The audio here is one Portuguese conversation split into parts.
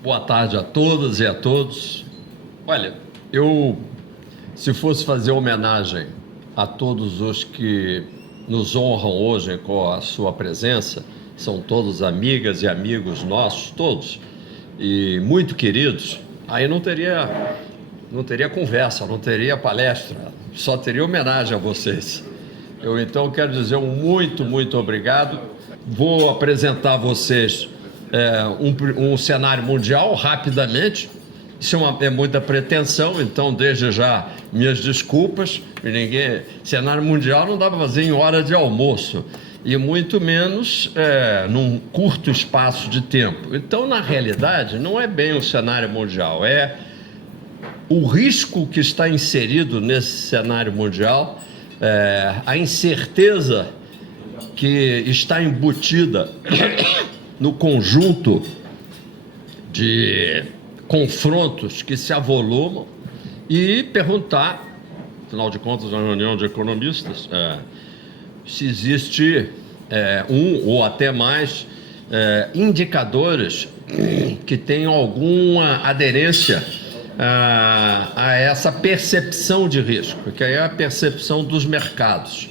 Boa tarde a todas e a todos. Olha, se fosse fazer homenagem a todos os que nos honram hoje com a sua presença, são todos amigas e amigos nossos, todos, e muito queridos, aí não teria conversa, não teria palestra, só teria homenagem a vocês. Eu então quero dizer muito obrigado. Vou apresentar a vocês um cenário mundial rapidamente. Isso é muita pretensão, então desde já minhas desculpas. Cenário mundial não dá para fazer em hora de almoço, e muito menos num curto espaço de tempo. Então, na realidade, não é bem o cenário mundial, é o risco que está inserido nesse cenário mundial, a incerteza que está embutida no conjunto de confrontos que se avolumam, e perguntar, afinal de contas, na reunião de economistas, se existe um ou até mais indicadores que tenham alguma aderência a essa percepção de risco, que é a percepção dos mercados.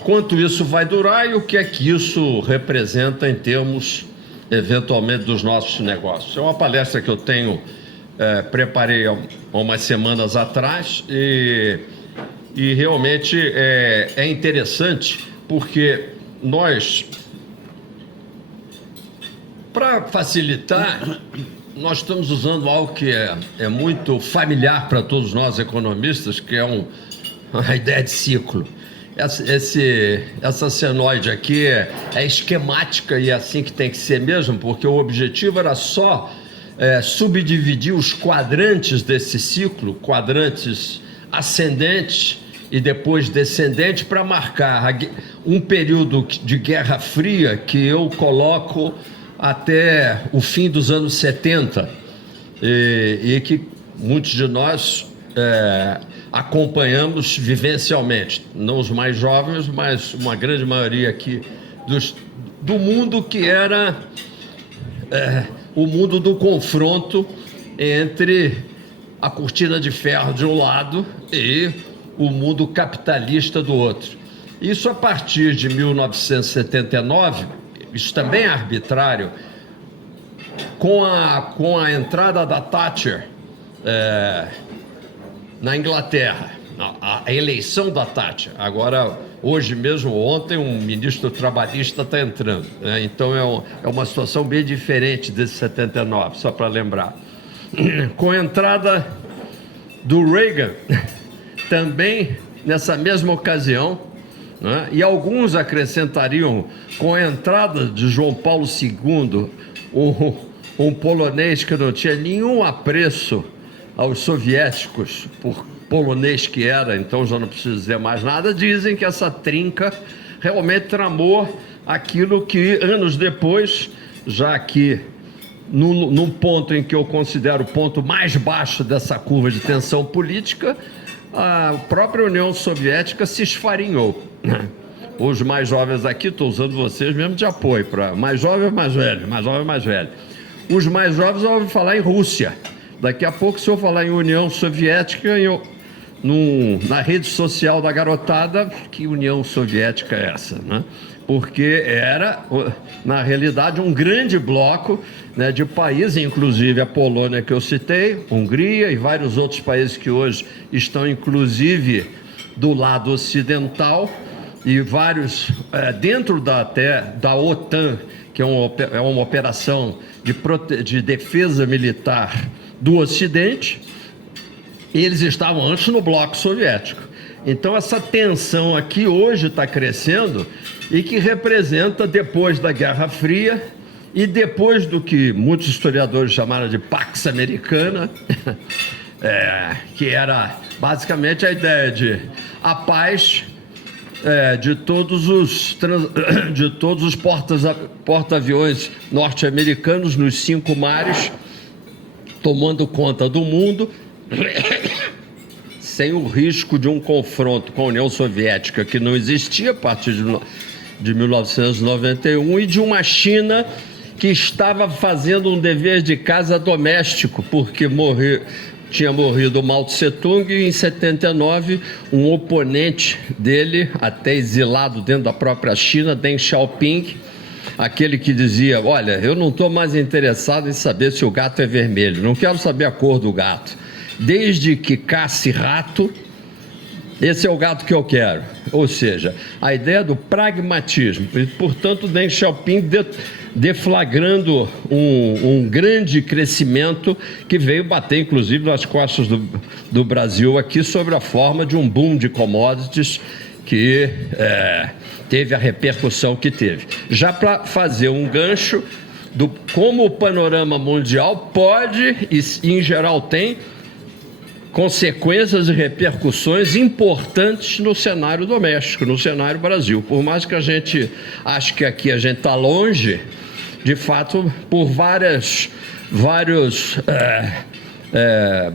Quanto isso vai durar e o que é que isso representa em termos, eventualmente, dos nossos negócios. É uma palestra que eu preparei há umas semanas atrás, e realmente é interessante, porque para facilitar, nós estamos usando algo que é muito familiar para todos nós economistas, que é a ideia de ciclo. Essa senoide aqui é esquemática, e é assim que tem que ser mesmo, porque o objetivo era só subdividir os quadrantes desse ciclo, quadrantes ascendentes e depois descendentes, para marcar um período de Guerra Fria que eu coloco até o fim dos anos 70, e que muitos de nós acompanhamos vivencialmente, não os mais jovens, mas uma grande maioria aqui do mundo, que era o mundo do confronto entre a cortina de ferro de um lado e o mundo capitalista do outro. Isso a partir de 1979, isso também é arbitrário, com a entrada da Thatcher na Inglaterra, a eleição da Thatcher. Agora, hoje mesmo, ontem, um ministro trabalhista está entrando, né? Então é uma situação bem diferente desse 79, só para lembrar. Com a entrada do Reagan, também nessa mesma ocasião, né? E alguns acrescentariam, com a entrada de João Paulo II, um polonês que não tinha nenhum apreço aos soviéticos, por polonês que era, então já não preciso dizer mais nada. Dizem que essa trinca realmente tramou aquilo que, anos depois, já que num ponto em que eu considero o ponto mais baixo dessa curva de tensão política, a própria União Soviética se esfarinhou. Os mais jovens aqui, estou usando vocês mesmo de apoio, para mais jovem ou mais velho, mais jovem ou mais velho. Os mais jovens ouvem falar em Rússia. Daqui a pouco, se eu falar em União Soviética, na rede social da garotada, que União Soviética é essa, né? Porque era, na realidade, um grande bloco, né, de países, inclusive a Polônia que eu citei, Hungria e vários outros países que hoje estão, inclusive, do lado ocidental, e vários dentro da OTAN, que é uma operação de defesa militar do Ocidente. Eles estavam antes no bloco soviético. Então, essa tensão aqui hoje está crescendo, e que representa, depois da Guerra Fria e depois do que muitos historiadores chamaram de Pax Americana, que era basicamente a ideia de a paz de todos os porta-aviões norte-americanos nos 5 mares, tomando conta do mundo, sem o risco de um confronto com a União Soviética, que não existia a partir de 1991, e de uma China que estava fazendo um dever de casa doméstico, porque tinha morrido Mao Tse-tung e em 79 um oponente dele, até exilado dentro da própria China, Deng Xiaoping, aquele que dizia: olha, eu não estou mais interessado em saber se o gato é vermelho, não quero saber a cor do gato, desde que casse rato, esse é o gato que eu quero. Ou seja, a ideia do pragmatismo. E, portanto, Deng Xiaoping deflagrando um grande crescimento que veio bater, inclusive, nas costas do Brasil aqui, sobre a forma de um boom de commodities que teve a repercussão que teve. Já para fazer um gancho do como o panorama mundial pode, e em geral tem, consequências e repercussões importantes no cenário doméstico, no cenário Brasil. Por mais que a gente ache que aqui a gente está longe, de fato, por vários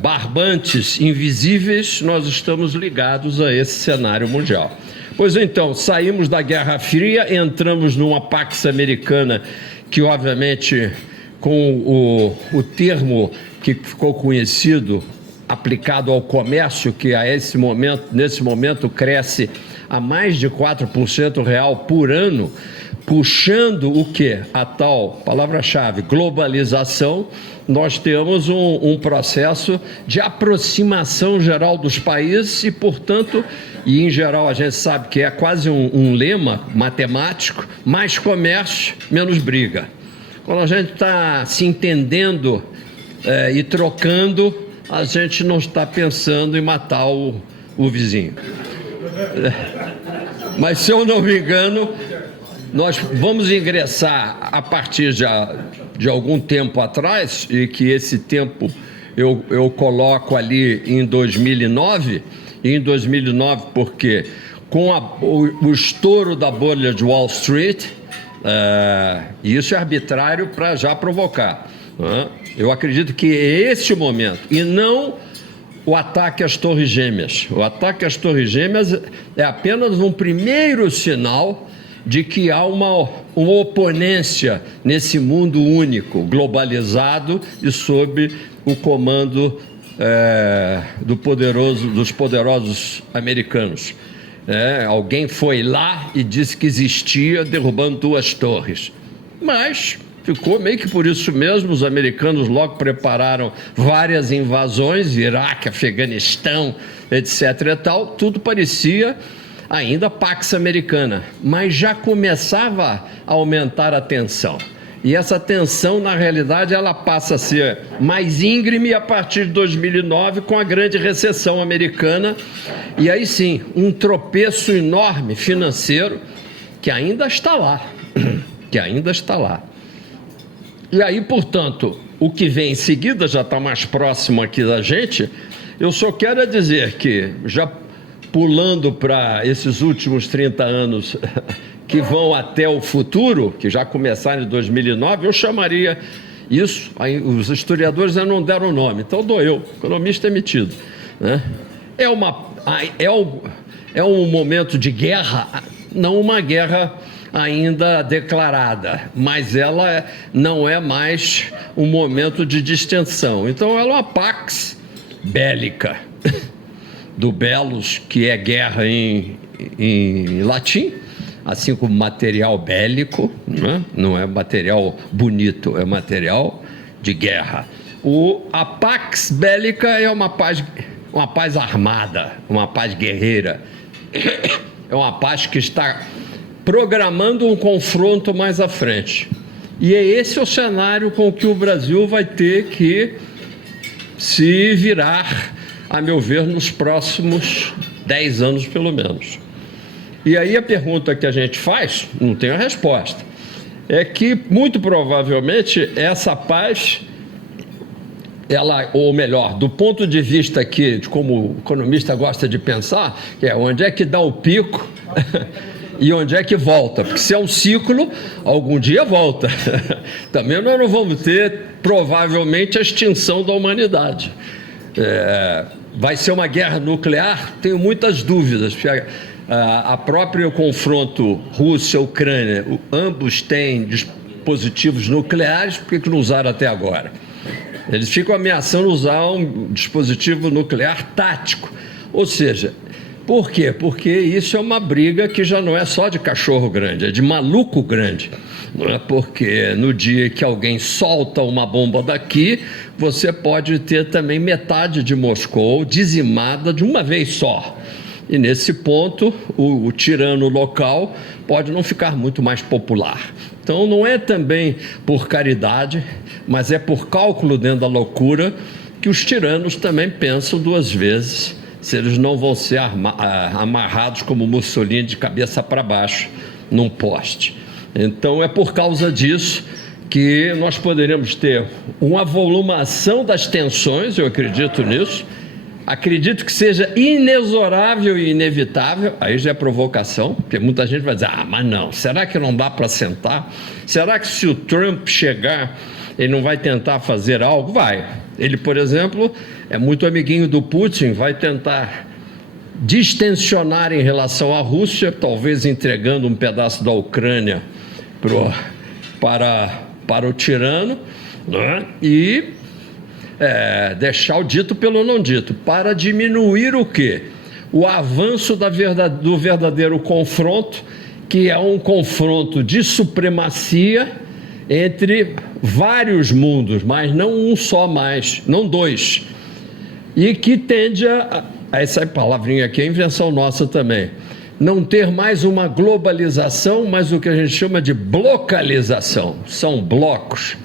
barbantes invisíveis, nós estamos ligados a esse cenário mundial. Pois então, saímos da Guerra Fria, entramos numa Pax Americana que, obviamente, com o termo que ficou conhecido, aplicado ao comércio, que nesse momento cresce a mais de 4% real por ano, puxando o quê? A tal palavra-chave, globalização. Nós temos um processo de aproximação geral dos países e, portanto, e em geral a gente sabe que é quase um lema matemático: mais comércio, menos briga. Quando a gente está se entendendo e trocando, a gente não está pensando em matar o vizinho. Mas, se eu não me engano, nós vamos ingressar a partir de algum tempo atrás, e que esse tempo eu coloco ali em 2009, porque com o estouro da bolha de Wall Street, e isso é arbitrário para já provocar, eu acredito que é esse o momento, e não o ataque às Torres Gêmeas. O ataque às Torres Gêmeas é apenas um primeiro sinal de que há uma oponência nesse mundo único, globalizado e sob o comando dos poderosos americanos. Alguém foi lá e disse que existia, derrubando 2 torres. Mas ficou meio que por isso mesmo. Os americanos logo prepararam várias invasões, Iraque, Afeganistão, etc. e tal. Tudo parecia ainda Pax Americana, mas já começava a aumentar a tensão. E essa tensão, na realidade, ela passa a ser mais íngreme a partir de 2009, com a grande recessão americana. E aí sim, um tropeço enorme financeiro que ainda está lá. E aí, portanto, o que vem em seguida já está mais próximo aqui da gente. Eu só quero dizer que, já pulando para esses últimos 30 anos que vão até o futuro, que já começaram em 2009, eu chamaria isso, os historiadores ainda não deram o nome, então dou eu, economista emitido, né? É um momento de guerra, não uma guerra ainda declarada, mas ela não é mais um momento de distensão. Então ela é uma pax bélica, do belus, que é guerra em latim, assim como material bélico, né? Não é material bonito, é material de guerra. A pax bélica é uma paz armada, uma paz guerreira, é uma paz que está programando um confronto mais à frente. E é esse o cenário com que o Brasil vai ter que se virar, a meu ver, nos próximos 10 anos, pelo menos. E aí a pergunta que a gente faz, não tem a resposta, é que, muito provavelmente, essa paz, ou melhor, do ponto de vista aqui, de como o economista gosta de pensar, que é onde é que dá o pico e onde é que volta, porque se é um ciclo, algum dia volta. Também nós não vamos ter, provavelmente, a extinção da humanidade. Vai ser uma guerra nuclear? Tenho muitas dúvidas, porque a próprio confronto Rússia-Ucrânia, ambos têm dispositivos nucleares, por que não usaram até agora? Eles ficam ameaçando usar um dispositivo nuclear tático. Ou seja, por quê? Porque isso é uma briga que já não é só de cachorro grande, é de maluco grande. Não é porque no dia que alguém solta uma bomba daqui, você pode ter também metade de Moscou dizimada de uma vez só. E nesse ponto, o tirano local pode não ficar muito mais popular. Então não é também por caridade, mas é por cálculo dentro da loucura que os tiranos também pensam duas vezes se eles não vão ser amarrados como Mussolini de cabeça para baixo num poste. Então é por causa disso que nós poderíamos ter uma avolumação das tensões, eu acredito nisso. Acredito que seja inexorável e inevitável, aí já é provocação, porque muita gente vai dizer, mas não, será que não dá para sentar? Será que se o Trump chegar, ele não vai tentar fazer algo? Vai. Ele, por exemplo, é muito amiguinho do Putin, vai tentar distensionar em relação à Rússia, talvez entregando um pedaço da Ucrânia para o tirano, né? E deixar o dito pelo não dito, para diminuir o quê? O avanço do verdadeiro confronto, que é um confronto de supremacia entre vários mundos, mas não um só mais, não dois, e que tende essa palavrinha aqui é invenção nossa também, não ter mais uma globalização, mas o que a gente chama de blocalização, são blocos.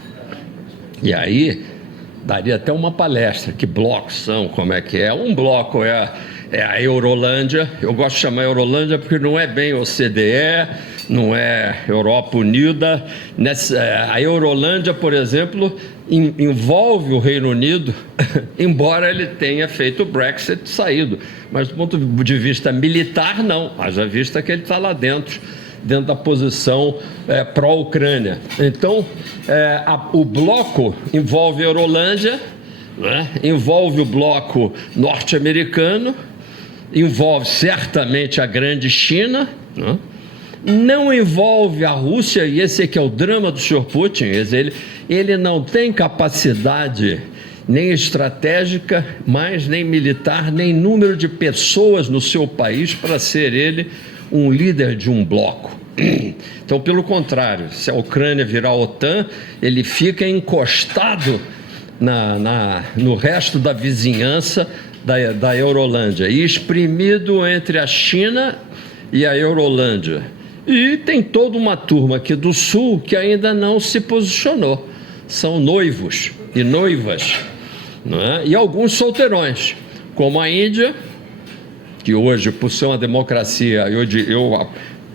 E aí daria até uma palestra, que blocos são, como é que é? Um bloco é a Eurolândia, eu gosto de chamar Eurolândia porque não é bem OCDE, não é Europa Unida. A Eurolândia, por exemplo, envolve o Reino Unido, embora ele tenha feito o Brexit, saído. Mas do ponto de vista militar, não, haja vista que ele está lá dentro da posição pró-Ucrânia. Então, o bloco envolve a Eurolândia, né? Envolve o bloco norte-americano, envolve certamente a grande China, né? Não envolve a Rússia, e esse aqui é o drama do senhor Putin, ele não tem capacidade nem estratégica, mas nem militar, nem número de pessoas no seu país para ser ele um líder de um bloco. Então, pelo contrário, se a Ucrânia virar a OTAN, ele fica encostado no resto da vizinhança da Eurolândia e espremido entre a China e a Eurolândia. E tem toda uma turma aqui do Sul que ainda não se posicionou. São noivos e noivas, não é? E alguns solteirões, como a Índia, que hoje, por ser uma democracia, eu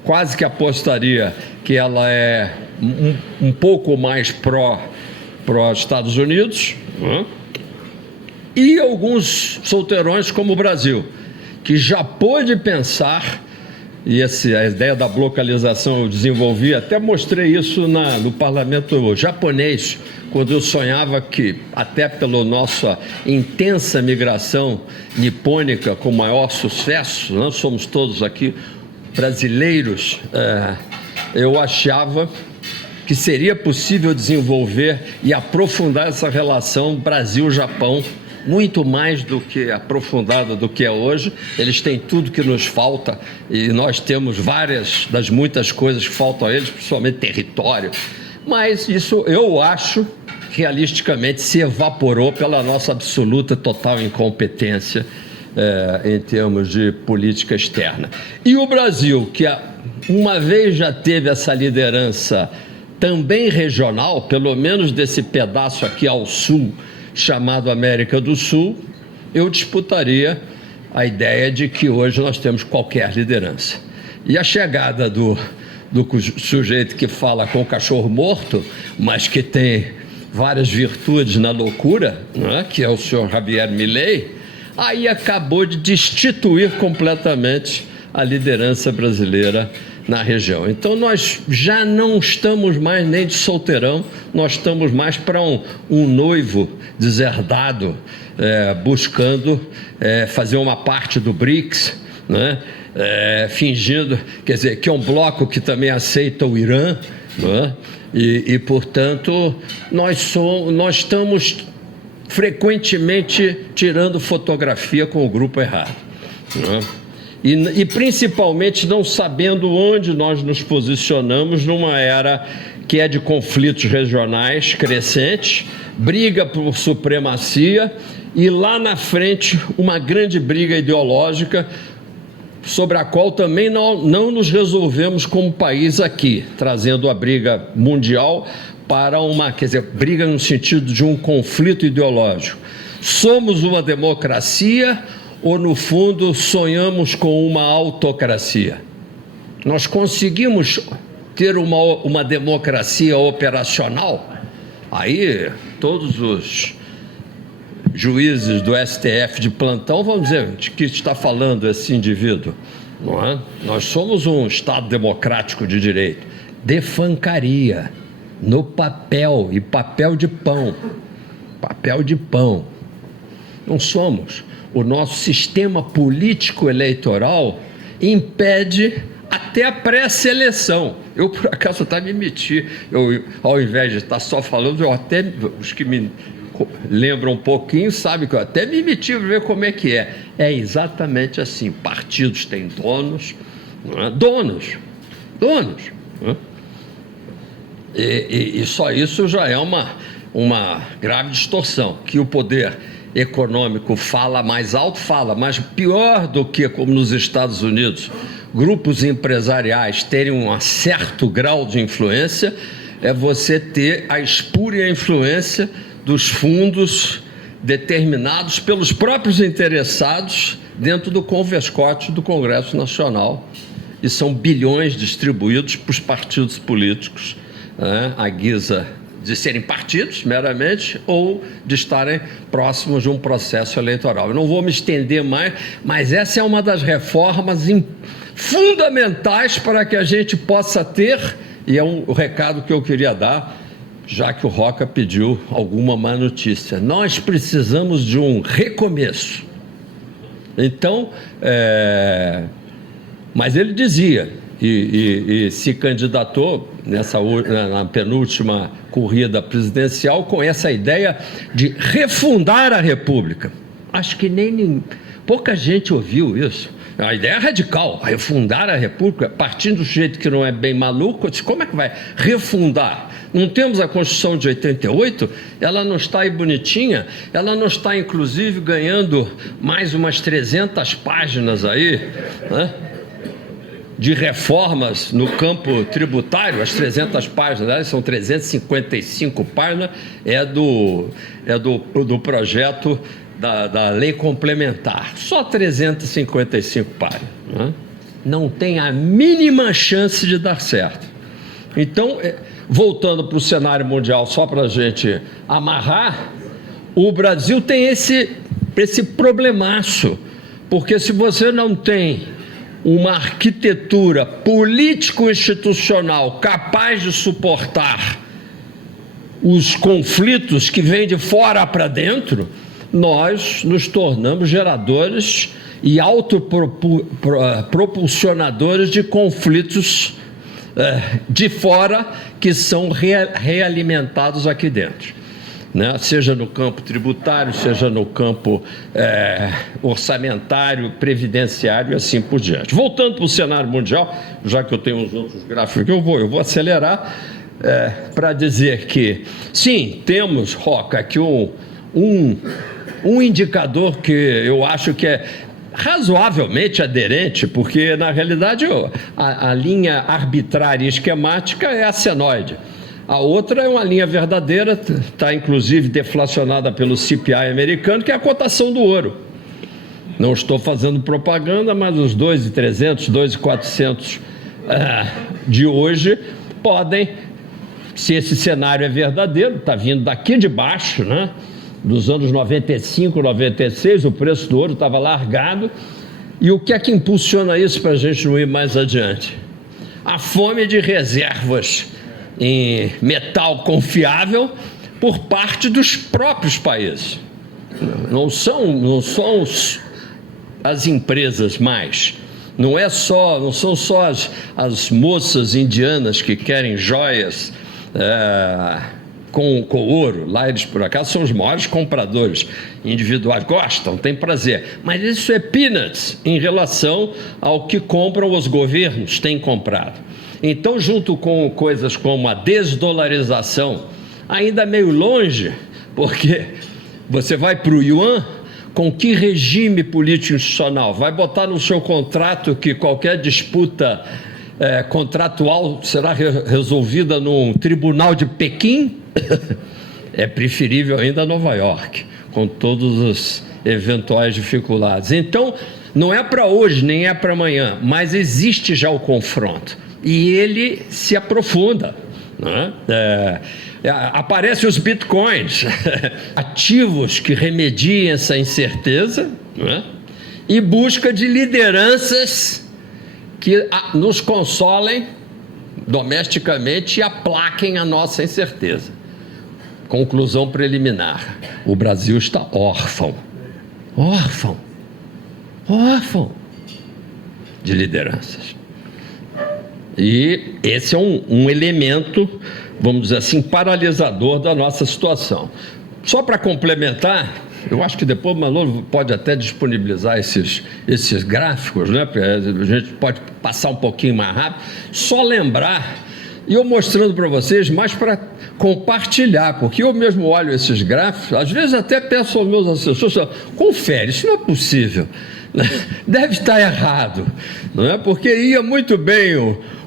quase que apostaria que ela é um pouco mais pró-Estados Unidos, né? E alguns solteirões como o Brasil, que já pôde pensar, e a ideia da localização eu desenvolvi, até mostrei isso no parlamento japonês, quando eu sonhava que, até pela nossa intensa migração nipônica com maior sucesso, nós somos todos aqui brasileiros, eu achava que seria possível desenvolver e aprofundar essa relação Brasil-Japão, muito mais do que aprofundada do que é hoje. Eles têm tudo que nos falta e nós temos várias das muitas coisas que faltam a eles, principalmente território. Mas isso, eu acho, realisticamente se evaporou pela nossa absoluta total incompetência em termos de política externa. E o Brasil, que uma vez já teve essa liderança também regional, pelo menos desse pedaço aqui ao sul, chamado América do Sul, eu disputaria a ideia de que hoje nós temos qualquer liderança. E a chegada do sujeito que fala com o cachorro morto, mas que tem várias virtudes na loucura, né, que é o senhor Javier Milei, aí acabou de destituir completamente a liderança brasileira na região. Então nós já não estamos mais nem de solteirão, nós estamos mais para um noivo deserdado, buscando fazer uma parte do BRICS, né? Fingindo, quer dizer, que é um bloco que também aceita o Irã, né? Portanto, nós estamos frequentemente tirando fotografia com o grupo errado, né? E principalmente não sabendo onde nós nos posicionamos numa era que é de conflitos regionais crescentes, briga por supremacia e lá na frente uma grande briga ideológica sobre a qual também não nos resolvemos como país aqui, trazendo a briga mundial para briga no sentido de um conflito ideológico. Somos uma democracia ou, no fundo, sonhamos com uma autocracia? Nós conseguimos ter uma democracia operacional? Aí, todos os juízes do STF de plantão vão dizer de que está falando esse indivíduo, não é? Nós somos um Estado democrático de direito. Defancaria no papel, e papel de pão. Papel de pão. Não somos. O nosso sistema político eleitoral impede até a pré-seleção. Eu, por acaso, até me meti. Ao invés de estar só falando, os que me lembram um pouquinho sabem que eu até me meti para ver como é que é. É exatamente assim. Partidos têm donos, não é? Donos. Não é? E só isso já é uma grave distorção, que o poder econômico fala mais alto, mas pior do que, como nos Estados Unidos, grupos empresariais terem um certo grau de influência, é você ter a espúria influência dos fundos determinados pelos próprios interessados dentro do converscote do Congresso Nacional, e são bilhões distribuídos para os partidos políticos, né, à guisa de serem partidos, meramente, ou de estarem próximos de um processo eleitoral. Eu não vou me estender mais, mas essa é uma das reformas fundamentais para que a gente possa ter, e é o recado que eu queria dar, já que o Roca pediu alguma má notícia. Nós precisamos de um recomeço. Então, mas ele dizia, e se candidatou na penúltima corrida presidencial com essa ideia de refundar a República. Acho que pouca gente ouviu isso. A ideia é radical, refundar a República, partindo do jeito que não é bem maluco. Eu disse, como é que vai refundar? Não temos a Constituição de 88? Ela não está aí bonitinha? Ela não está, inclusive, ganhando mais umas 300 páginas aí, né, de reformas no campo tributário? As 300 páginas, são 355 páginas, é do projeto da lei complementar, só 355 páginas, né? Não tem a mínima chance de dar certo. Então, voltando para o cenário mundial, só para a gente amarrar, o Brasil tem esse problemaço, porque se você não tem uma arquitetura político-institucional capaz de suportar os conflitos que vêm de fora para dentro, nós nos tornamos geradores e autopropulsionadores de conflitos de fora que são realimentados aqui dentro, né? Seja no campo tributário, seja no campo orçamentário, previdenciário e assim por diante. Voltando para o cenário mundial, já que eu tenho uns outros gráficos, eu vou acelerar para dizer que, sim, temos, Roca, aqui um indicador que eu acho que é razoavelmente aderente, porque, na realidade, a linha arbitrária e esquemática é a senoide. A outra é uma linha verdadeira, está inclusive deflacionada pelo CPI americano, que é a cotação do ouro. Não estou fazendo propaganda, mas os 2.300, 2.400 de hoje podem, se esse cenário é verdadeiro, está vindo daqui de baixo, né? Dos anos 95, 96, o preço do ouro estava largado. E o que é que impulsiona isso para a gente não ir mais adiante? A fome de reservas em metal confiável por parte dos próprios países. Não são as empresas mais, Não são só as moças indianas que querem joias com ouro. Lá eles, por acaso, são os maiores compradores individuais. Gostam, têm prazer. Mas isso é peanuts em relação ao que compram os governos, têm comprado. Então, junto com coisas como a desdolarização, ainda meio longe, porque você vai para o yuan, com que regime político institucional? Vai botar no seu contrato que qualquer disputa contratual será resolvida num tribunal de Pequim? É preferível ainda Nova York, com todas as eventuais dificuldades. Então, não é para hoje, nem é para amanhã, mas existe já o confronto. E ele se aprofunda. Não é? Aparecem os bitcoins, ativos que remediem essa incerteza, não é? E busca de lideranças que nos consolem domesticamente e aplaquem a nossa incerteza. Conclusão preliminar: o Brasil está órfão de lideranças. E esse é um elemento, vamos dizer assim, paralisador da nossa situação. Só para complementar, eu acho que depois o Manolo pode até disponibilizar esses gráficos, né? A gente pode passar um pouquinho mais rápido. Só lembrar, e eu mostrando para vocês, mas para compartilhar, porque eu mesmo olho esses gráficos, às vezes até peço aos meus assessores: confere, isso não é possível, deve estar errado, não é? Porque ia muito bem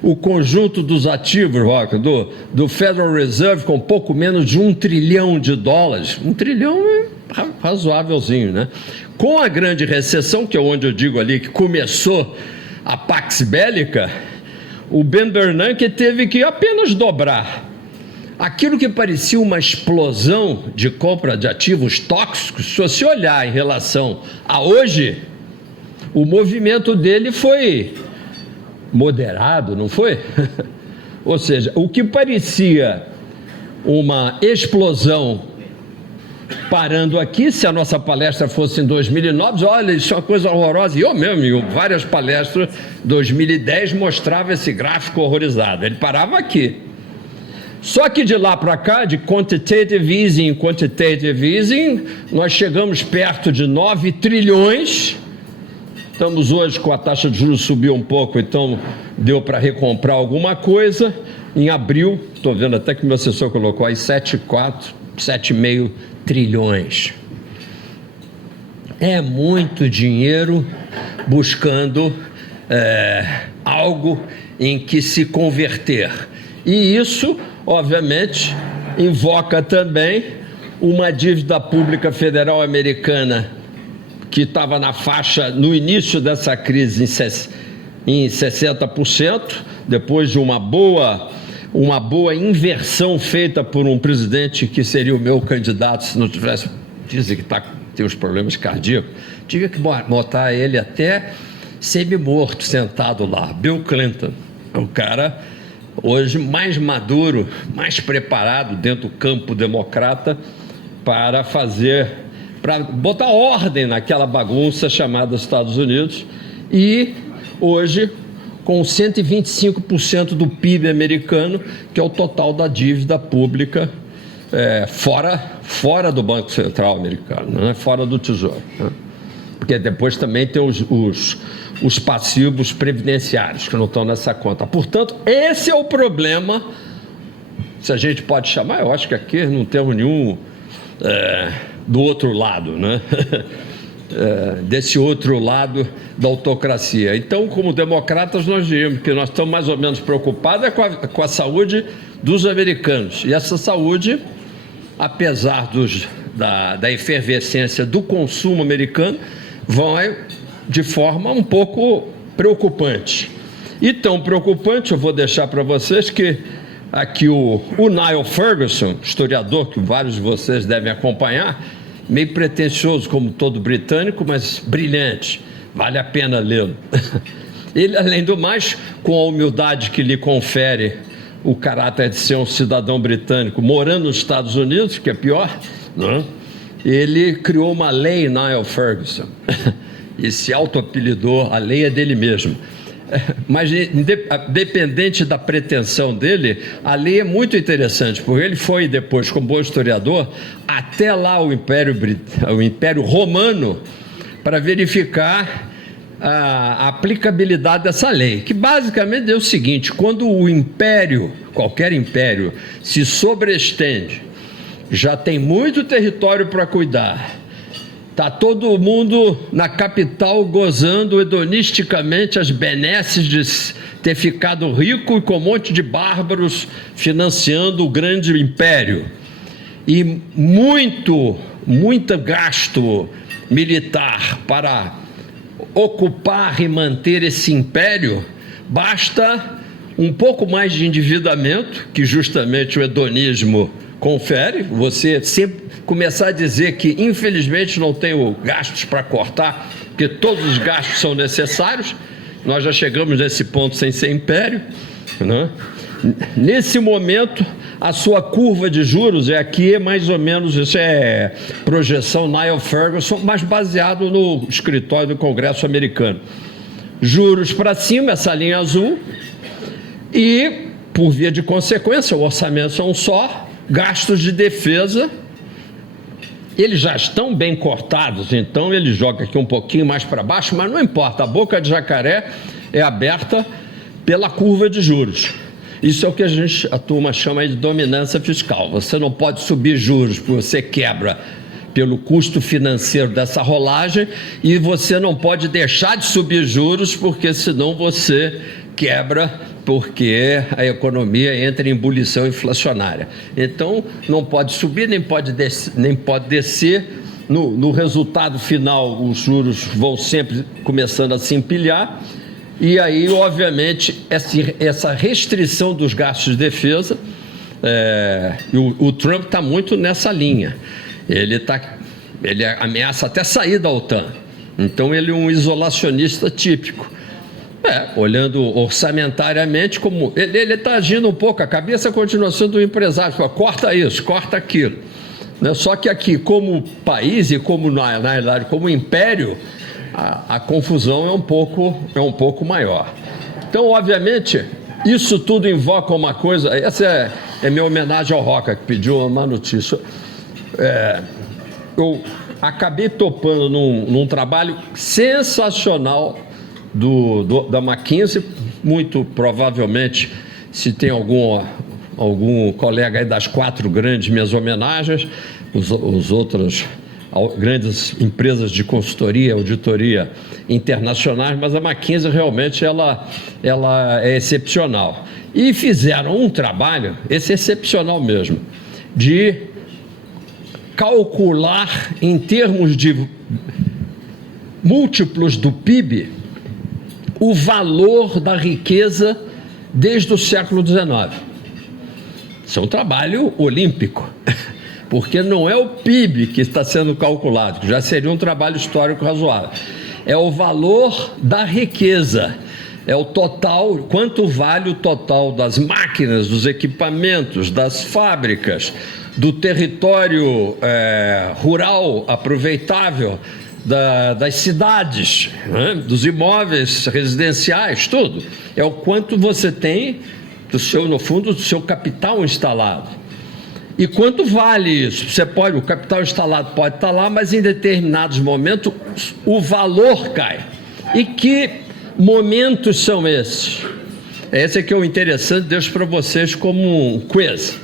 o conjunto dos ativos, Roca, do Federal Reserve, com pouco menos de $1 trilhão. $1 trilhão é razoávelzinho, né? Com a grande recessão, que é onde eu digo ali que começou a Pax Bélica, o Ben Bernanke teve que apenas dobrar. Aquilo que parecia uma explosão de compra de ativos tóxicos, se você olhar em relação a hoje, o movimento dele foi moderado, não foi? Ou seja, o que parecia uma explosão parando aqui, se a nossa palestra fosse em 2009, olha, isso é uma coisa horrorosa. E eu mesmo, em várias palestras, 2010, mostrava esse gráfico horrorizado. Ele parava aqui. Só que de lá para cá, de quantitative easing em quantitative easing, nós chegamos perto de 9 trilhões. Estamos hoje com a taxa de juros subiu um pouco, então deu para recomprar alguma coisa. Em abril, estou vendo até que meu assessor colocou aí 7,5 trilhões. É muito dinheiro buscando algo em que se converter. E isso, obviamente, invoca também uma dívida pública federal americana que estava na faixa, no início dessa crise, em 60%, depois de uma boa inversão feita por um presidente que seria o meu candidato, se não tivesse, dizem que tem os problemas cardíacos, tive que botar ele até semi-morto, sentado lá, Bill Clinton, o cara hoje mais maduro, mais preparado dentro do campo democrata para botar ordem naquela bagunça chamada Estados Unidos, e hoje com 125% do PIB americano, que é o total da dívida pública, fora do Banco Central americano, né? Fora do Tesouro, né? Porque depois também tem os passivos previdenciários que não estão nessa conta. Portanto, esse é o problema, se a gente pode chamar. Eu acho que aqui não temos nenhum do outro lado, né? Desse outro lado da autocracia. Então, como democratas, nós diríamos que nós estamos mais ou menos preocupados com a saúde dos americanos. E essa saúde, apesar da efervescência do consumo americano, vai de forma um pouco preocupante. E tão preocupante, eu vou deixar para vocês que aqui o Niall Ferguson, historiador que vários de vocês devem acompanhar, meio pretensioso como todo britânico, mas brilhante, vale a pena lê-lo. Ele, além do mais, com a humildade que lhe confere o caráter de ser um cidadão britânico morando nos Estados Unidos, que é pior, não é? Ele criou uma lei, Niall Ferguson, e se auto-apelidou, a lei é dele mesmo. Mas, independente da pretensão dele, a lei é muito interessante, porque ele foi depois, como bom historiador, até lá o Império Romano, para verificar a aplicabilidade dessa lei, que basicamente é o seguinte: quando o império, qualquer império, se sobreestende, já tem muito território para cuidar, está todo mundo na capital gozando hedonisticamente as benesses de ter ficado rico e com um monte de bárbaros financiando o grande império, e muito gasto militar para ocupar e manter esse império, basta um pouco mais de endividamento, que justamente o hedonismo confere. Você sempre começar a dizer que infelizmente não tenho gastos para cortar, porque todos os gastos são necessários. Nós já chegamos nesse ponto sem ser império, né? Nesse momento, a sua curva de juros aqui é mais ou menos, isso é projeção Niall Ferguson, mas baseado no escritório do Congresso americano. Juros para cima, essa linha azul, e, por via de consequência, o orçamento são só, gastos de defesa, eles já estão bem cortados, então ele joga aqui um pouquinho mais para baixo, mas não importa, a boca de jacaré é aberta pela curva de juros. Isso é o que a turma chama de dominância fiscal. Você não pode subir juros, porque você quebra pelo custo financeiro dessa rolagem, e você não pode deixar de subir juros, porque senão você quebra, porque a economia entra em ebulição inflacionária. Então, não pode subir, nem pode descer. No resultado final, os juros vão sempre começando a se empilhar. E aí, obviamente, essa restrição dos gastos de defesa, o Trump está muito nessa linha. Ele ameaça até sair da OTAN. Então, ele é um isolacionista típico. Olhando orçamentariamente, como ele está agindo um pouco, a cabeça continua sendo do empresário, fala, corta isso, corta aquilo. Só que aqui, como país e como, na realidade, como império, a confusão é um pouco maior. Então, obviamente, isso tudo invoca uma coisa. Essa é minha homenagem ao Roca, que pediu uma notícia. Eu acabei topando num trabalho sensacional da McKinsey. Muito provavelmente, se tem algum colega aí das 4 grandes minhas homenagens, os outros grandes empresas de consultoria, auditoria internacionais, mas a McKinsey realmente ela é excepcional. E fizeram um trabalho, esse é excepcional mesmo, de calcular em termos de múltiplos do PIB o valor da riqueza desde o século XIX. Isso é um trabalho olímpico, porque não é o PIB que está sendo calculado, que já seria um trabalho histórico razoável. É o valor da riqueza, é o total, quanto vale o total das máquinas, dos equipamentos, das fábricas, do território rural aproveitável, das cidades, né? Dos imóveis residenciais, tudo. É o quanto você tem, no fundo, do seu capital instalado. E quanto vale isso? O capital instalado pode estar lá, mas em determinados momentos o valor cai. E que momentos são esses? Esse aqui é o interessante, deixo para vocês como um quiz.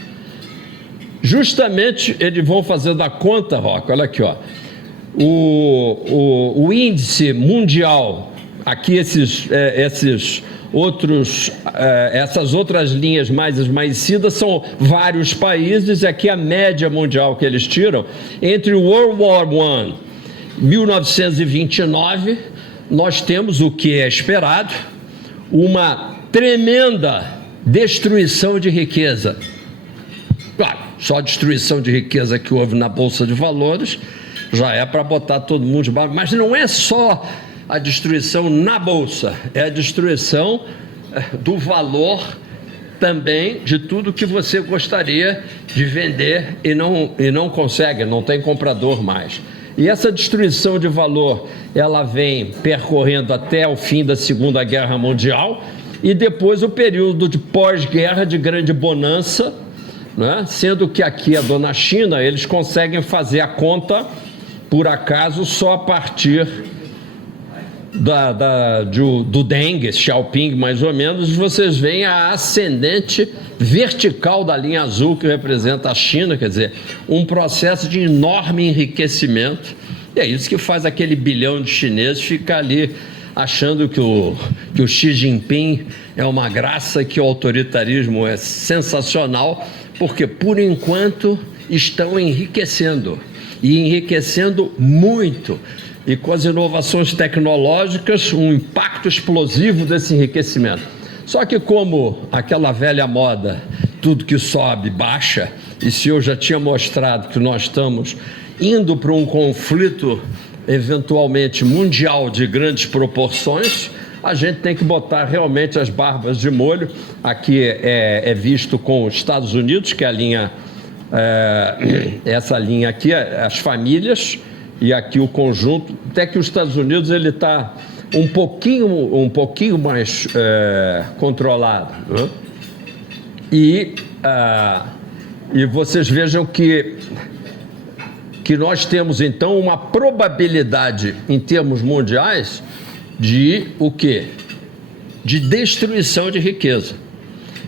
Justamente, eles vão fazer da conta, Roca, olha aqui, ó. O índice mundial, aqui essas outras linhas mais esmaecidas são vários países, aqui a média mundial que eles tiram, entre o World War I, 1929, nós temos o que é esperado, uma tremenda destruição de riqueza. Claro, só a destruição de riqueza que houve na Bolsa de Valores já é para botar todo mundo de baixo, mas não é só a destruição na Bolsa, é a destruição do valor também de tudo que você gostaria de vender e não consegue, não tem comprador mais. E essa destruição de valor, ela vem percorrendo até o fim da Segunda Guerra Mundial e depois o período de pós-guerra de grande bonança, né? Sendo que aqui a dona China, eles conseguem fazer a conta, por acaso, só a partir do Deng Xiaoping, mais ou menos, vocês veem a ascendente vertical da linha azul que representa a China, quer dizer, um processo de enorme enriquecimento, e é isso que faz aquele bilhão de chineses ficar ali achando que o Xi Jinping é uma graça, que o autoritarismo é sensacional, porque, por enquanto, estão enriquecendo, e enriquecendo muito. E com as inovações tecnológicas, um impacto explosivo desse enriquecimento. Só que, como aquela velha moda, tudo que sobe, baixa, e se eu já tinha mostrado que nós estamos indo para um conflito, eventualmente mundial, de grandes proporções, a gente tem que botar realmente as barbas de molho. Aqui é visto com os Estados Unidos, que é a linha, essa linha aqui, as famílias, e aqui o conjunto, até que os Estados Unidos ele está um pouquinho mais controlado, né? E vocês vejam que nós temos então uma probabilidade em termos mundiais de o quê? De destruição de riqueza.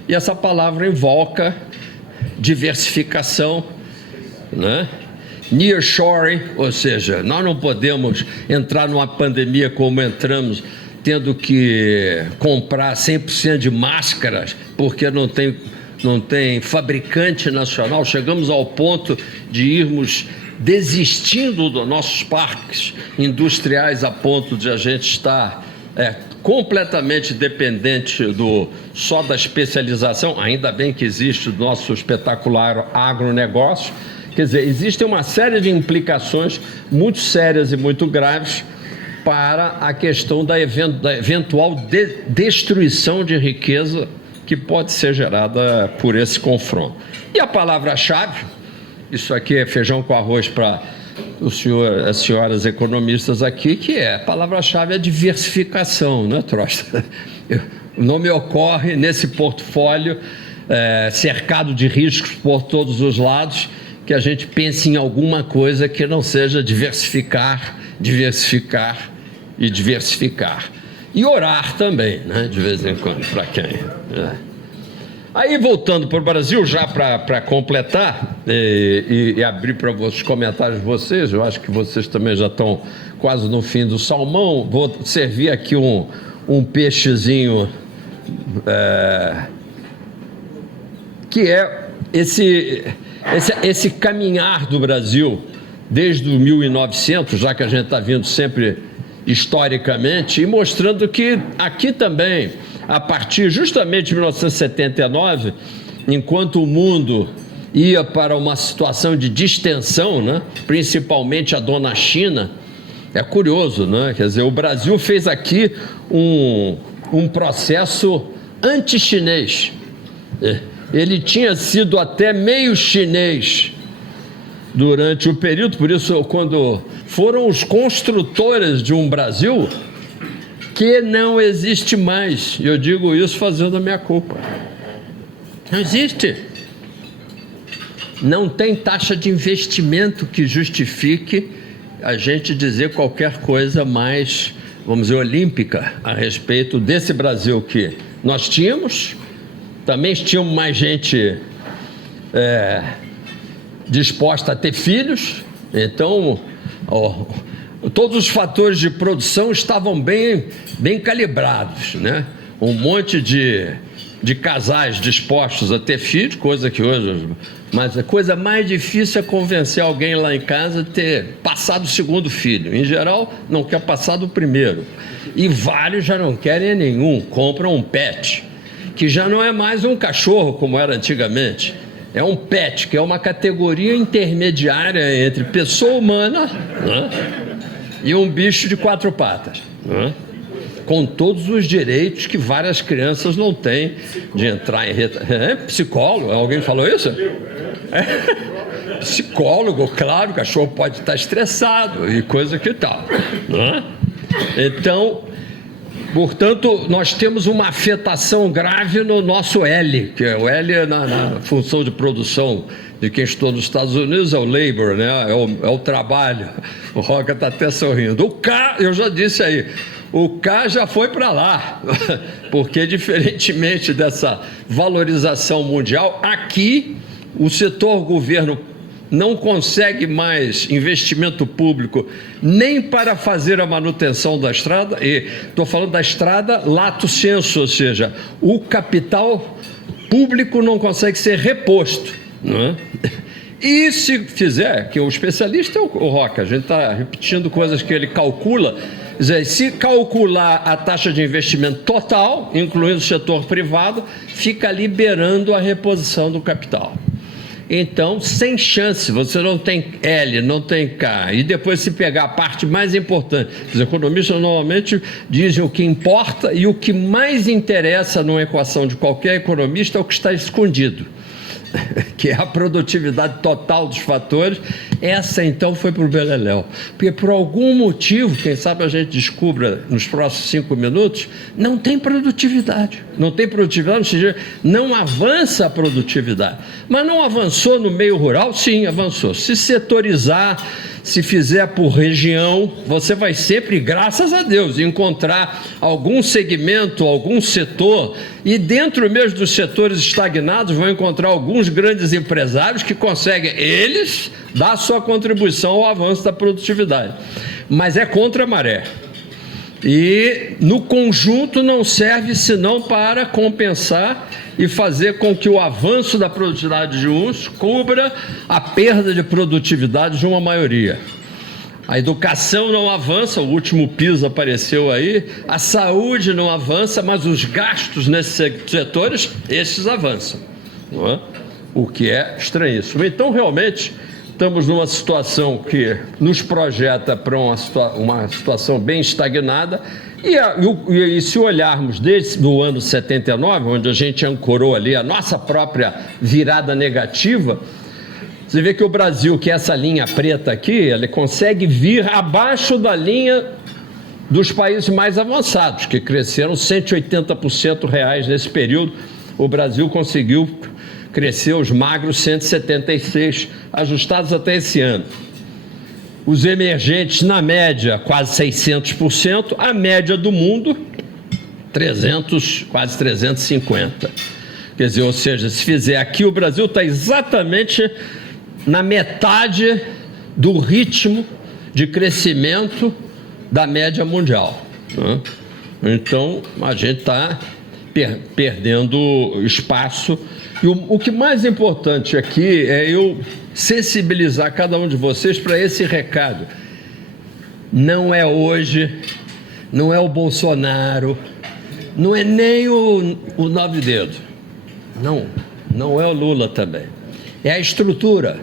E essa palavra invoca diversificação, né? Nearshoring, ou seja, nós não podemos entrar numa pandemia como entramos, tendo que comprar 100% de máscaras, porque não tem fabricante nacional. Chegamos ao ponto de irmos desistindo dos nossos parques industriais, a ponto de a gente estar completamente dependente só da especialização. Ainda bem que existe o nosso espetacular agronegócio. Quer dizer, existe uma série de implicações muito sérias e muito graves para a questão da eventual destruição de riqueza que pode ser gerada por esse confronto. E a palavra-chave, isso aqui é feijão com arroz para as senhoras economistas aqui, que a palavra-chave é diversificação, né, Trosta? Não me ocorre nesse portfólio cercado de riscos por todos os lados, que a gente pense em alguma coisa que não seja diversificar e diversificar. E orar também, né, de vez em quando, para quem? Aí, voltando para o Brasil, já para completar e abrir para os comentários de vocês, eu acho que vocês também já estão quase no fim do salmão, vou servir aqui um peixezinho, que é esse caminhar do Brasil desde o 1900, já que a gente está vindo sempre historicamente, e mostrando que aqui também, a partir justamente de 1979, enquanto o mundo ia para uma situação de distensão, né, principalmente a dona China, é curioso, né? Quer dizer, o Brasil fez aqui um processo anti-chinês. Ele tinha sido até meio chinês durante o período, por isso, quando foram os construtores de um Brasil que não existe mais, e eu digo isso fazendo a minha culpa. Não existe. Não tem taxa de investimento que justifique a gente dizer qualquer coisa mais, vamos dizer, olímpica a respeito desse Brasil que nós tínhamos. Também tínhamos mais gente disposta a ter filhos, então todos os fatores de produção estavam bem calibrados, né? Um monte de casais dispostos a ter filhos, coisa que hoje... Mas a coisa mais difícil é convencer alguém lá em casa a ter passado o segundo filho. Em geral, não quer passar do primeiro. E vários já não querem nenhum, compram um pet, que já não é mais um cachorro como era antigamente. É um pet, que é uma categoria intermediária entre pessoa humana, né, e um bicho de 4 patas, né, com todos os direitos que várias crianças não têm de entrar em psicólogo. Alguém falou isso? Psicólogo, claro, o cachorro pode estar estressado e coisa que tal, né? Então, portanto, nós temos uma afetação grave no nosso L, que é o L na função de produção de quem estou nos Estados Unidos, é o labor, né? É o trabalho. O Roca está até sorrindo. O K, eu já disse aí, o K já foi para lá, porque diferentemente dessa valorização mundial, aqui o setor governo não consegue mais investimento público nem para fazer a manutenção da estrada, e estou falando da estrada lato sensu, ou seja, o capital público não consegue ser reposto, não é? E se fizer, que o especialista é o Roca, a gente está repetindo coisas que ele calcula, quer dizer, se calcular a taxa de investimento total, incluindo o setor privado, fica liberando a reposição do capital. Então, sem chance, você não tem L, não tem K. E depois, se pegar a parte mais importante, os economistas normalmente dizem o que importa, e o que mais interessa numa equação de qualquer economista é o que está escondido, que é a produtividade total dos fatores. Essa, então, foi para o beleléu. Porque, por algum motivo, quem sabe a gente descubra nos próximos 5 minutos, não tem produtividade. Não tem produtividade, ou seja, não avança a produtividade. Mas não avançou no meio rural? Sim, avançou. Se setorizar, se fizer por região, você vai sempre, graças a Deus, encontrar algum segmento, algum setor, e dentro mesmo dos setores estagnados vão encontrar alguns grandes empresários que conseguem, eles, dar a sua contribuição ao avanço da produtividade. Mas é contra a maré. E, no conjunto, não serve senão para compensar e fazer com que o avanço da produtividade de uns cubra a perda de produtividade de uma maioria. A educação não avança, o último PISA apareceu aí, a saúde não avança, mas os gastos nesses setores, esses avançam, não é? O que é estranhíssimo. Então, realmente, estamos numa situação que nos projeta para uma situação bem estagnada. E se olharmos desde o ano 79, onde a gente ancorou ali a nossa própria virada negativa, você vê que o Brasil, que é essa linha preta aqui, ele consegue vir abaixo da linha dos países mais avançados, que cresceram 180% reais nesse período. O Brasil conseguiu crescer os magros 176%, ajustados até esse ano. Os emergentes, na média, quase 600%, a média do mundo, 300, quase 350%. Quer dizer, ou seja, se fizer aqui, o Brasil está exatamente na metade do ritmo de crescimento da média mundial, né? Então, a gente está perdendo espaço. E o que mais importante aqui é eu sensibilizar cada um de vocês para esse recado. Não é hoje, não é o Bolsonaro, não é nem o Nove Dedos, não é o Lula também. É a estrutura,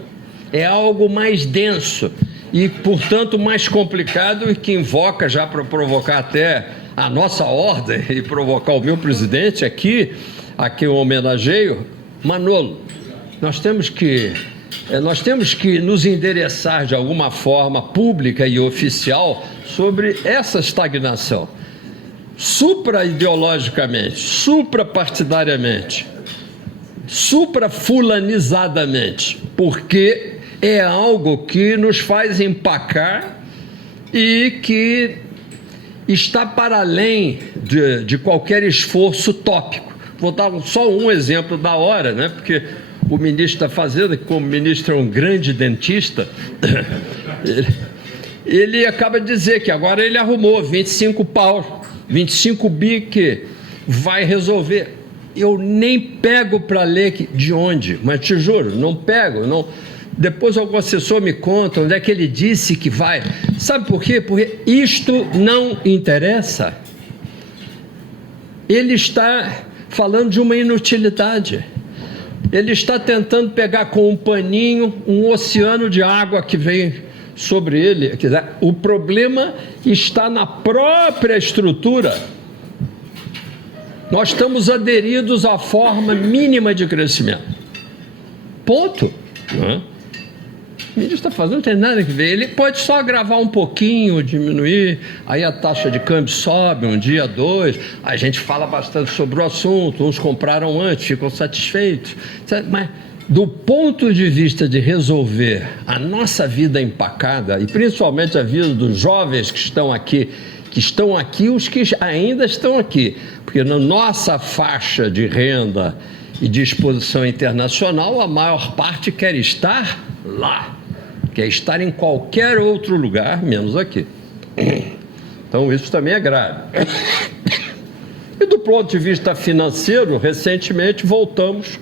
é algo mais denso e, portanto, mais complicado, e que invoca já para provocar até a nossa ordem e provocar o meu presidente aqui eu homenageio, Manolo. Nós temos que nos endereçar de alguma forma pública e oficial sobre essa estagnação, supra-ideologicamente, supra-partidariamente, supra-fulanizadamente, porque é algo que nos faz empacar e que está para além de qualquer esforço tópico. Vou dar só um exemplo da hora, né? Porque o ministro da Fazenda, que como ministro é um grande dentista, ele acaba de dizer que agora ele arrumou 25 bi que vai resolver. Eu nem pego para ler de onde, mas te juro, não pego, não. Depois algum assessor me conta onde é que ele disse que vai. Sabe por quê? Porque isto não interessa. Ele está falando de uma inutilidade. Ele está tentando pegar com um paninho um oceano de água que vem sobre ele. Quer dizer, o problema está na própria estrutura. Nós estamos aderidos à forma mínima de crescimento. Ponto. Não é? O ministro está fazendo, não tem nada a ver. Ele pode só agravar um pouquinho, diminuir, aí a taxa de câmbio sobe um dia, dois, a gente fala bastante sobre o assunto, uns compraram antes, ficam satisfeitos. Mas do ponto de vista de resolver a nossa vida empacada, e principalmente a vida dos jovens que estão aqui, os que ainda estão aqui, porque na nossa faixa de renda e de exposição internacional, a maior parte quer estar lá, quer estar em qualquer outro lugar, menos aqui. Então, isso também é grave. E do ponto de vista financeiro, recentemente voltamos,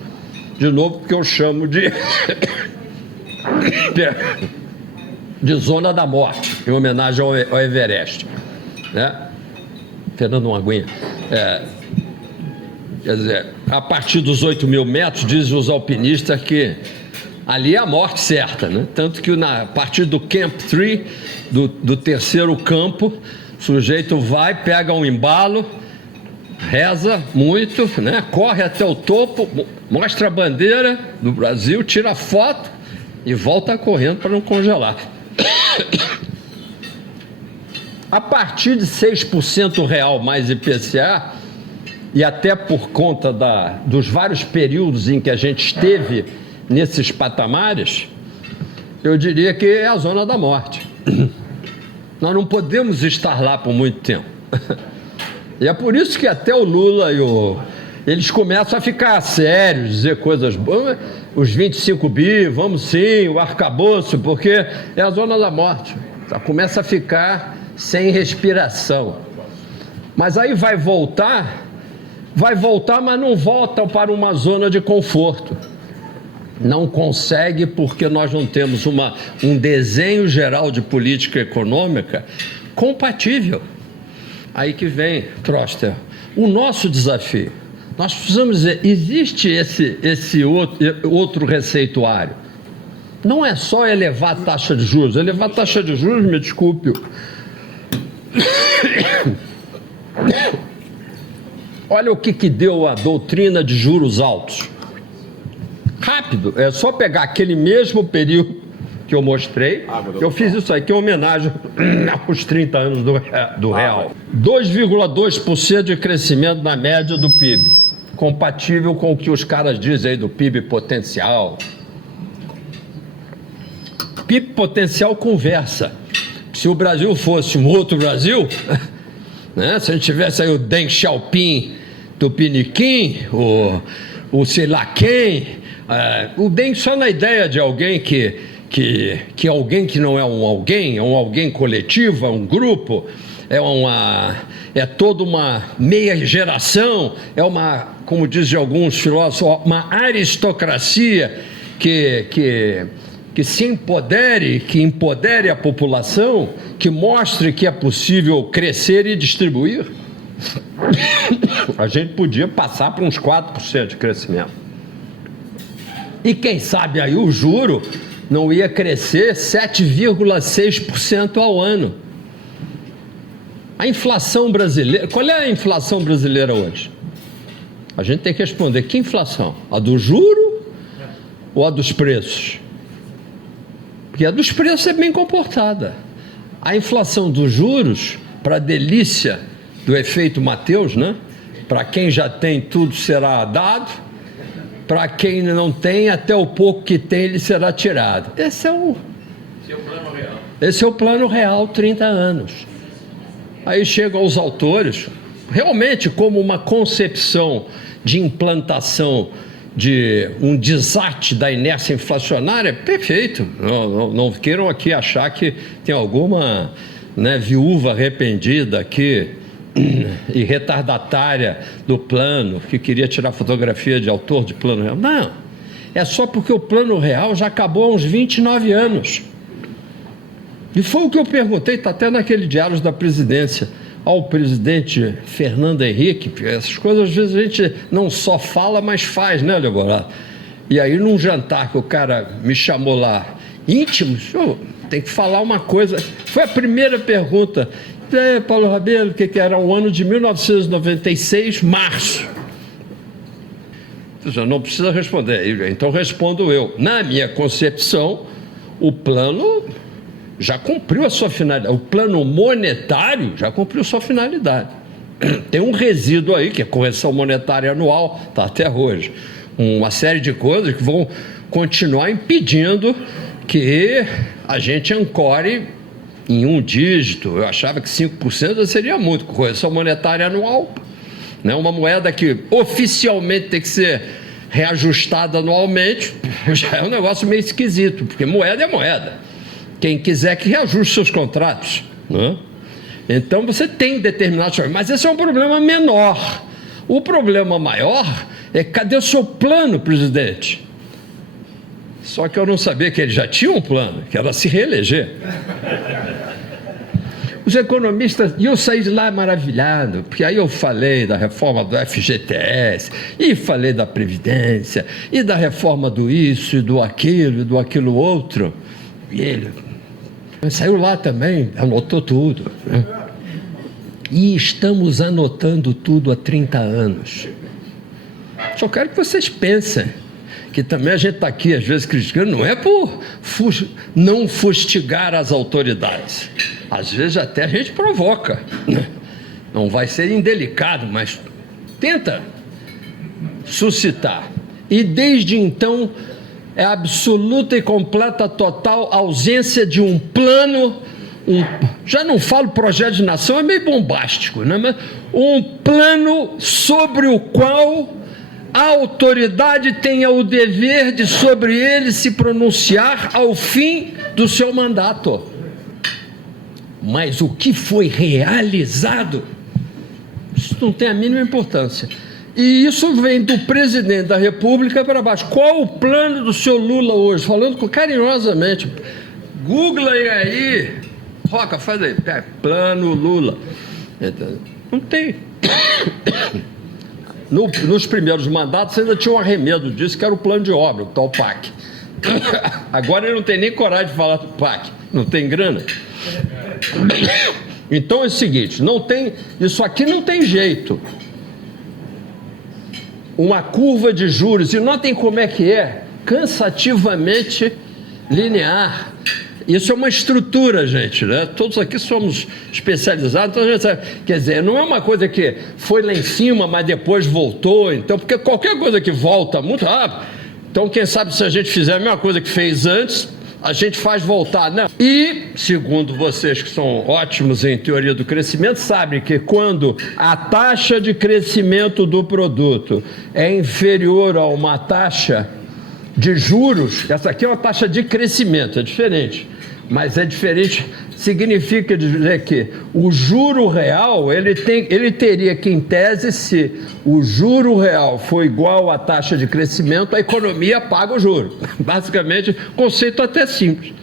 de novo, porque eu chamo de zona da morte, em homenagem ao Everest. Né? Fernando, uma aguinha. Quer dizer, a partir dos 8.000 metros, dizem os alpinistas que ali é a morte certa, né? Tanto que a partir do Camp 3, do terceiro campo, o sujeito vai, pega um embalo, reza muito, né? Corre até o topo, mostra a bandeira do Brasil, tira foto e volta correndo para não congelar. A partir de 6% real mais IPCA, e até por conta dos vários períodos em que a gente esteve nesses patamares, eu diria que é a zona da morte. Nós não podemos estar lá por muito tempo. E é por isso que até o Lula eles começam a ficar sérios, dizer coisas boas, os 25 bi, vamos sim, o arcabouço, porque é a zona da morte. Começa a ficar sem respiração. Mas aí vai voltar, mas não volta para uma zona de conforto. Não consegue porque nós não temos um desenho geral de política econômica compatível. Aí que vem, Troster, o nosso desafio. Nós precisamos dizer, existe esse outro receituário. Não é só elevar a taxa de juros. Elevar a taxa de juros, me desculpe, olha o que deu a doutrina de juros altos. Rápido, é só pegar aquele mesmo período que eu mostrei, eu fiz isso aqui em homenagem aos 30 anos do real. 2,2% de crescimento na média do PIB, compatível com o que os caras dizem aí do PIB potencial. PIB potencial conversa. Se o Brasil fosse um outro Brasil, né, se a gente tivesse aí o Deng Xiaoping, Tupiniquim, o sei lá quem, o Deng só na ideia de alguém que alguém que não é um alguém coletivo, é um grupo, é toda uma meia geração, como dizem alguns filósofos, uma aristocracia que se empodere, que empodere a população, que mostre que é possível crescer e distribuir. A gente podia passar para uns 4% de crescimento. E quem sabe aí o juro não ia crescer 7,6% ao ano. A inflação brasileira... Qual é a inflação brasileira hoje? A gente tem que responder, que inflação? A do juro ou a dos preços? Porque a dos preços é bem comportada. A inflação dos juros, para a delícia do efeito Mateus, né? Para quem já tem, tudo será dado. Para quem não tem, até o pouco que tem, ele será tirado. Esse é o plano real. Esse é o plano real, 30 anos. Aí chegam os autores, realmente como uma concepção de implantação de um desate da inércia inflacionária, perfeito. Não queiram aqui achar que tem alguma, né, viúva arrependida aqui e retardatária do plano, que queria tirar fotografia de autor de plano real. Não, é só porque o plano real já acabou há uns 29 anos. E foi o que eu perguntei, está até naquele diário da presidência, ao presidente Fernando Henrique, porque essas coisas às vezes a gente não só fala, mas faz, né, Leoborado? E aí num jantar que o cara me chamou lá, íntimo, tem que falar uma coisa, foi a primeira pergunta, Paulo Rabelo, que era o ano de 1996, março. Não precisa responder, então respondo eu. Na minha concepção, o plano já cumpriu a sua finalidade. O plano monetário já cumpriu a sua finalidade. Tem um resíduo aí, que é correção monetária anual, está até hoje. Uma série de coisas que vão continuar impedindo que a gente ancore em um dígito. Eu achava que 5% seria muito, correção monetária anual, né? Uma moeda que oficialmente tem que ser reajustada anualmente, já é um negócio meio esquisito, porque moeda é moeda. Quem quiser que reajuste seus contratos, né? Então você tem determinados, mas esse é um problema menor. O problema maior é cadê o seu plano, presidente? Só que eu não sabia que ele já tinha um plano, que era se reeleger. Os economistas, e eu saí de lá maravilhado, porque aí eu falei da reforma do FGTS, e falei da Previdência, e da reforma do isso, e do aquilo outro. E ele saiu lá também, anotou tudo, né? E estamos anotando tudo há 30 anos. Só quero que vocês pensem que também a gente está aqui, às vezes, criticando, não é por não fustigar as autoridades. Às vezes até a gente provoca, né? Não vai ser indelicado, mas tenta suscitar. E desde então, é absoluta e completa, total ausência de um plano, já não falo projeto de nação, é meio bombástico, né? Mas um plano sobre o qual a autoridade tenha o dever de sobre ele se pronunciar ao fim do seu mandato. Mas o que foi realizado, isso não tem a mínima importância. E isso vem do presidente da República para baixo. Qual o plano do senhor Lula hoje? Falando carinhosamente, googlem aí, Roca, faz aí, plano Lula. Não tem. Nos primeiros mandatos ainda tinha um arremedo disso, que era o plano de obra, o tal PAC. Agora ele não tem nem coragem de falar do PAC, não tem grana. Então é o seguinte, não tem, isso aqui não tem jeito. Uma curva de juros, e notem como é que é, cansativamente linear. Isso é uma estrutura, gente, né? Todos aqui somos especializados, então a gente sabe. Quer dizer, não é uma coisa que foi lá em cima, mas depois voltou. Então, porque qualquer coisa que volta muito rápido, então quem sabe se a gente fizer a mesma coisa que fez antes, a gente faz voltar, né? E, segundo vocês que são ótimos em teoria do crescimento, sabem que quando a taxa de crescimento do produto é inferior a uma taxa de juros, essa aqui é uma taxa de crescimento, é diferente, mas é diferente, significa dizer que o juro real, ele teria que, em tese, se o juro real for igual à taxa de crescimento, a economia paga o juro. Basicamente, conceito até simples,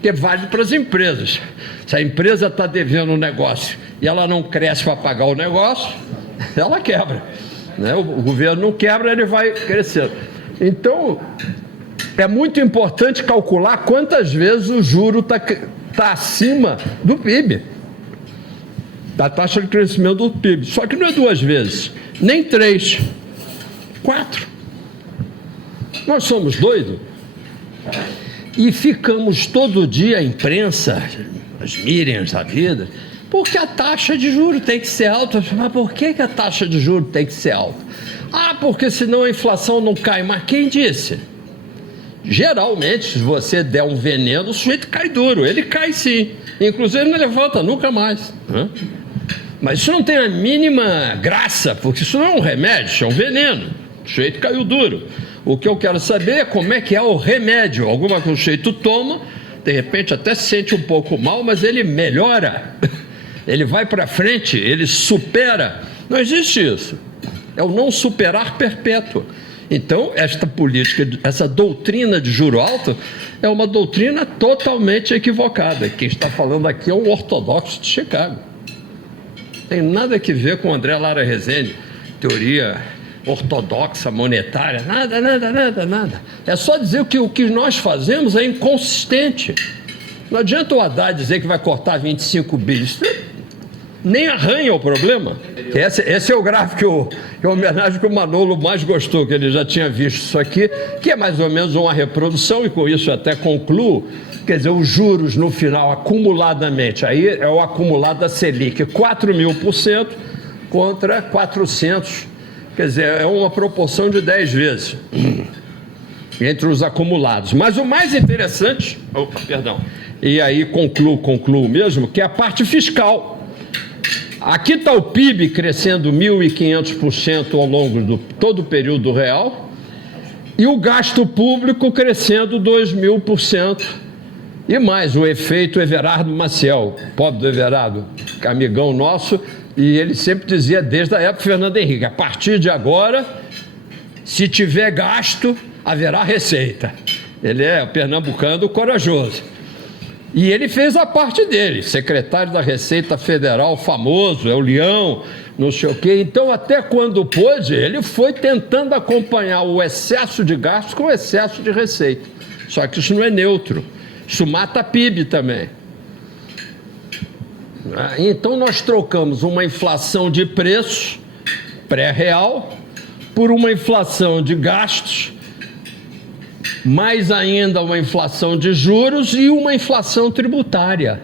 que é válido para as empresas. Se a empresa está devendo um negócio e ela não cresce para pagar o negócio, ela quebra, né? O governo não quebra, ele vai crescendo. Então, é muito importante calcular quantas vezes o juro está acima do PIB, da taxa de crescimento do PIB. Só que não é 2 vezes, nem 3, 4. Nós somos doidos e ficamos todo dia a imprensa, as Miriams da vida, porque a taxa de juros tem que ser alta. Mas por que a taxa de juros tem que ser alta? Ah, porque senão a inflação não cai. Mas quem disse? Geralmente, se você der um veneno, o sujeito cai duro. Ele cai sim. Inclusive, não levanta nunca mais, né? Mas isso não tem a mínima graça, porque isso não é um remédio, isso é um veneno. O sujeito caiu duro. O que eu quero saber é como é que é o remédio. Alguma coisa o sujeito toma, de repente até se sente um pouco mal, mas ele melhora. Ele vai para frente, ele supera. Não existe isso. É o não superar perpétuo. Então, esta política, essa doutrina de juro alto é uma doutrina totalmente equivocada. Quem está falando aqui é um ortodoxo de Chicago. Não tem nada a ver com André Lara Rezende, teoria ortodoxa, monetária, nada. É só dizer que o que nós fazemos é inconsistente. Não adianta o Haddad dizer que vai cortar 25 bilhões. nem arranha o problema. Esse é o gráfico que é a homenagem que o Manolo mais gostou, que ele já tinha visto isso aqui, que é mais ou menos uma reprodução, e com isso eu até concluo, quer dizer, os juros no final, acumuladamente, aí é o acumulado da Selic, 4.000% contra 400%, quer dizer, é uma proporção de 10 vezes entre os acumulados. Mas o mais interessante, e aí concluo mesmo, que é a parte fiscal. Aqui está o PIB crescendo 1.500% ao longo de todo o período real e o gasto público crescendo 2.000%. E mais, o efeito Everardo Maciel, pobre do Everardo, amigão nosso, e ele sempre dizia desde a época do Fernando Henrique, a partir de agora, se tiver gasto, haverá receita. Ele é pernambucano corajoso. E ele fez a parte dele, secretário da Receita Federal famoso, é o Leão, não sei o quê. Então, até quando pôde, ele foi tentando acompanhar o excesso de gastos com o excesso de receita. Só que isso não é neutro, isso mata PIB também. Então, nós trocamos uma inflação de preços pré-real por uma inflação de gastos, mais ainda uma inflação de juros e uma inflação tributária.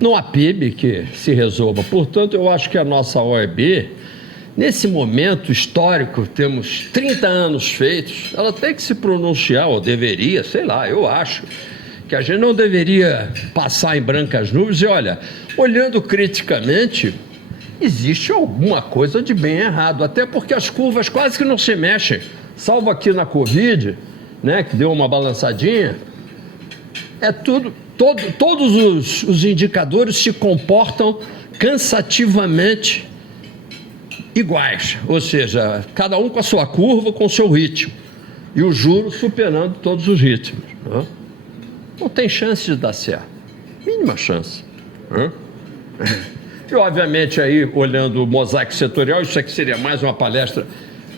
Não há PIB que se resolva. Portanto, eu acho que a nossa OEB, nesse momento histórico, temos 30 anos feitos, ela tem que se pronunciar, ou deveria, sei lá, eu acho, que a gente não deveria passar em brancas nuvens e, olha, olhando criticamente, existe alguma coisa de bem errado, até porque as curvas quase que não se mexem. Salvo aqui na Covid, né, que deu uma balançadinha, todos os indicadores se comportam cansativamente iguais, ou seja, cada um com a sua curva, com o seu ritmo, e o juro superando todos os ritmos. Não tem chance de dar certo, mínima chance. E obviamente aí, olhando o mosaico setorial, isso aqui seria mais uma palestra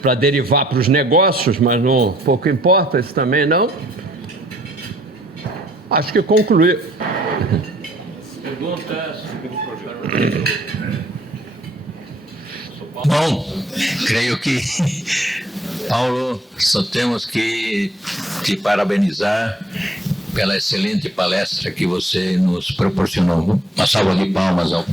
para derivar para os negócios, mas não, pouco importa, isso também não. Acho que concluí. Perguntas? Bom, creio que, Paulo, só temos que te parabenizar pela excelente palestra que você nos proporcionou. Uma salva de palmas ao...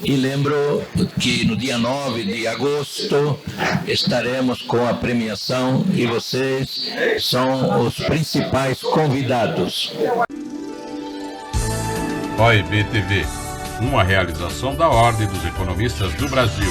E lembro que no dia 9 de agosto estaremos com a premiação e vocês são os principais convidados. OEB TV, uma realização da Ordem dos Economistas do Brasil.